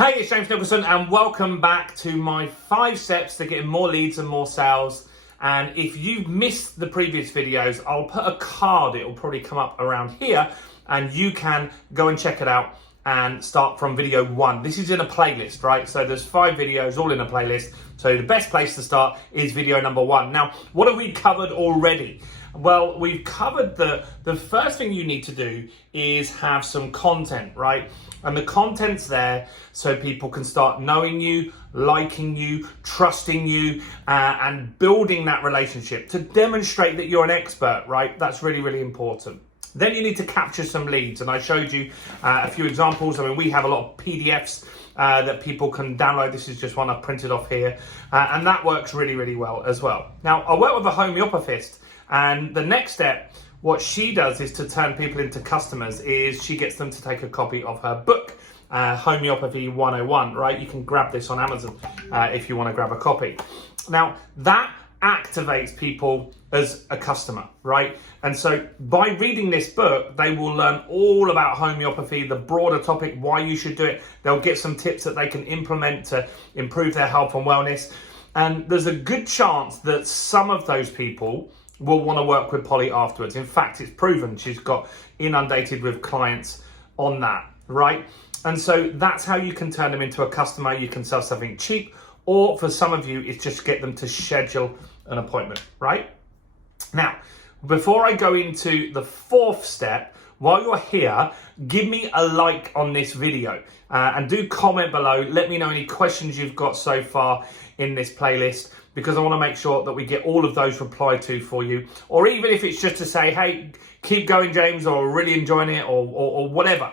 Hey, it's James Nicholson and welcome back to my 5 steps to getting more leads and more sales. And if you've missed the previous videos, I'll put a card, it'll probably come up around here, and you can go and check it out and start from video 1. This is in a playlist, right? So there's 5 videos all in a playlist. So the best place to start is video number 1. Now, what have we covered already? Well, we've covered the first thing you need to do is have some content, right? And the content's there so people can start knowing you, liking you, trusting you, and building that relationship to demonstrate that you're an expert, right? That's really, really important. Then you need to capture some leads. And I showed you a few examples. I mean, we have a lot of PDFs that people can download. This is just one I've printed off here. And that works really, really well as well. Now, I work with a homeopathist, and the next step, what she does is to turn people into customers, is she gets them to take a copy of her book, Homeopathy 101, right? You can grab this on Amazon if you want to grab a copy. Now, that activates people as a customer, right? And so by reading this book, they will learn all about homeopathy, the broader topic, why you should do it. They'll get some tips that they can implement to improve their health and wellness. And there's a good chance that some of those people will want to work with Polly afterwards. In fact, it's proven she's got inundated with clients on that, right? And so that's how you can turn them into a customer. You can sell something cheap, or for some of you, it's just get them to schedule an appointment, right? Now, before I go into the 4th step, while you're here, give me a like on this video and do comment below. Let me know any questions you've got so far in this playlist, because I want to make sure that we get all of those replied to for you. Or even if it's just to say, hey, keep going, James, or really enjoying it, or whatever,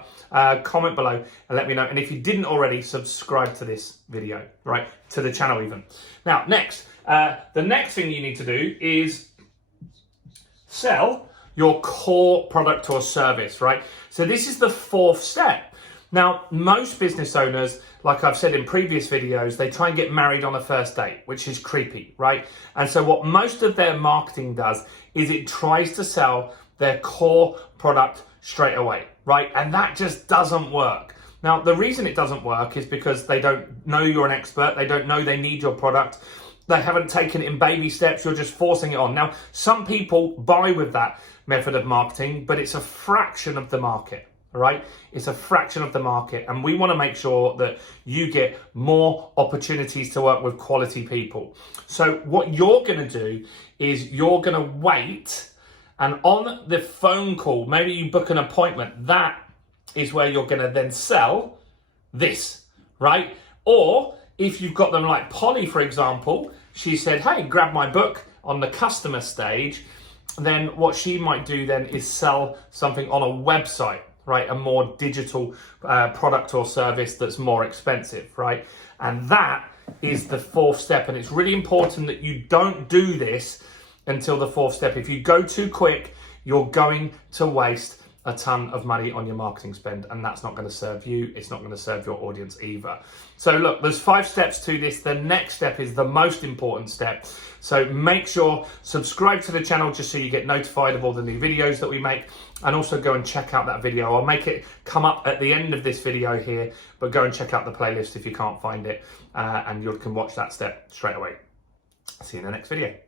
comment below and let me know. And if you didn't already, subscribe to this video, right? To the channel even. Now, next, the next thing you need to do is sell your core product or service, right? So this is the 4th step. Now, most business owners, like I've said in previous videos, they try and get married on a first date, which is creepy, right? And so what most of their marketing does is it tries to sell their core product straight away, right? And that just doesn't work. Now, the reason it doesn't work is because they don't know you're an expert. They don't know they need your product. They haven't taken it in baby steps. You're just forcing it on. Now, some people buy with that method of marketing, but it's a fraction of the market, right? It's a fraction of the market. And we want to make sure that you get more opportunities to work with quality people. So what you're going to do is you're going to wait, and on the phone call, maybe you book an appointment. That is where you're going to then sell this, right? Or if you've got them like Polly, for example, she said, hey, grab my book on the customer stage. Then what she might do then is sell something on a website, right? A more digital product or service that's more expensive, right? And that is the 4th step. And it's really important that you don't do this until the 4th step. If you go too quick, you're going to waste a ton of money on your marketing spend, and that's not going to serve you. It's not going to serve your audience either. So look, there's 5 steps to this. The next step is the most important step. So make sure subscribe to the channel just so you get notified of all the new videos that we make, and also go and check out that video. I'll make it come up at the end of this video here, but go and check out the playlist if you can't find it, and you can watch that step straight away. See you in the next video.